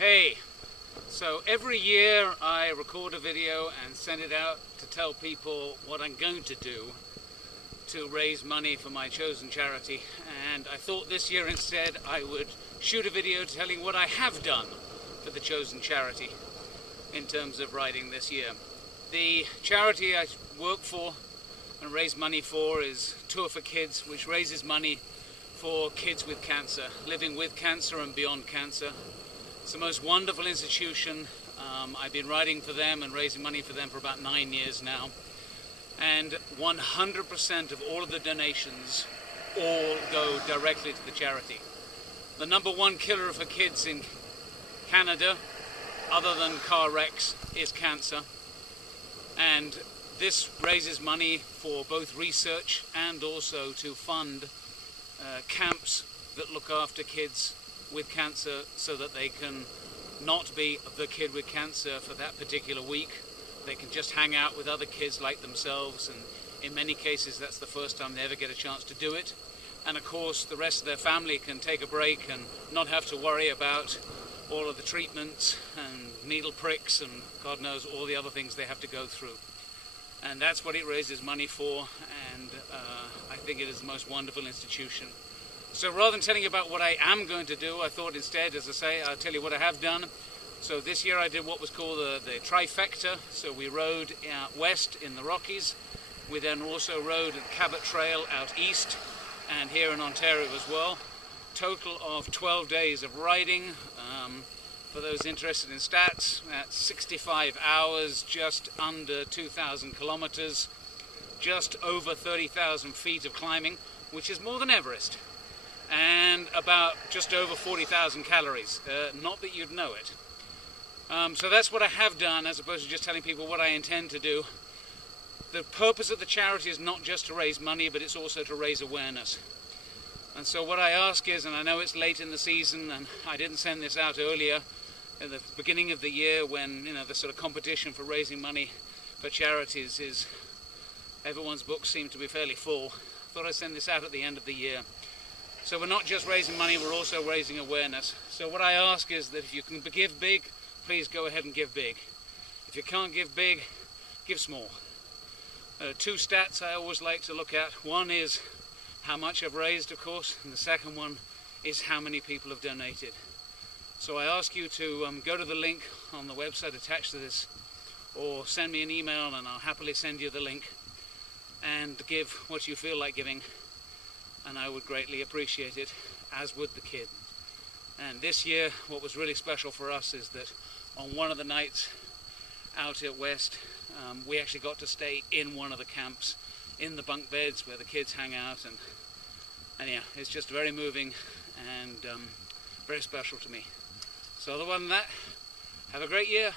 Hey, so every year I record a video and send it out to tell people what I'm going to do to raise money for my chosen charity, and I thought this year instead I would shoot a video telling what I have done for the chosen charity in terms of writing this year. The charity I work for and raise money for is Tour for Kids, which raises money for kids with cancer, living with cancer and beyond cancer. It's the most wonderful institution. I've been writing for them and raising money for them for about 9 years now. And 100% of all of the donations all go directly to the charity. The number one killer for kids in Canada, other than car wrecks, is cancer. And this raises money for both research and also to fund camps that look after kids with cancer so that they can not be the kid with cancer for that particular week. They can just hang out with other kids like themselves, and in many cases that's the first time they ever get a chance to do it. And of course the rest of their family can take a break and not have to worry about all of the treatments and needle pricks and God knows all the other things they have to go through. And that's what it raises money for, and I think it is the most wonderful institution. So rather than telling you about what I am going to do, I thought instead, as I say, I'll tell you what I have done. So this year I did what was called the trifecta. So we rode out west in the Rockies. We then also rode the Cabot Trail out east and here in Ontario as well. Total of 12 days of riding. For those interested in stats, that's 65 hours, just under 2,000 kilometers, just over 30,000 feet of climbing, which is more than Everest, and about just over 40,000 calories, not that you'd know it. So that's what I have done, as opposed to just telling people what I intend to do. The purpose of the charity is not just to raise money, but it's also to raise awareness. And so what I ask is, and I know it's late in the season, and I didn't send this out earlier, at the beginning of the year when, the sort of competition for raising money for charities is, everyone's books seem to be fairly full. I thought I'd send this out at the end of the year. So we're not just raising money, we're also raising awareness. So what I ask is that if you can give big, please go ahead and give big. If you can't give big, give small. Two stats I always like to look at. One is how much I've raised, of course, and the second one is how many people have donated. So I ask you to go to the link on the website attached to this, or send me an email and I'll happily send you the link, and give what you feel like giving, and I would greatly appreciate it, as would the kid. And this year what was really special for us is that on one of the nights out at West, we actually got to stay in one of the camps, in the bunk beds where the kids hang out, and yeah, it's just very moving and very special to me. So other than that, have a great year.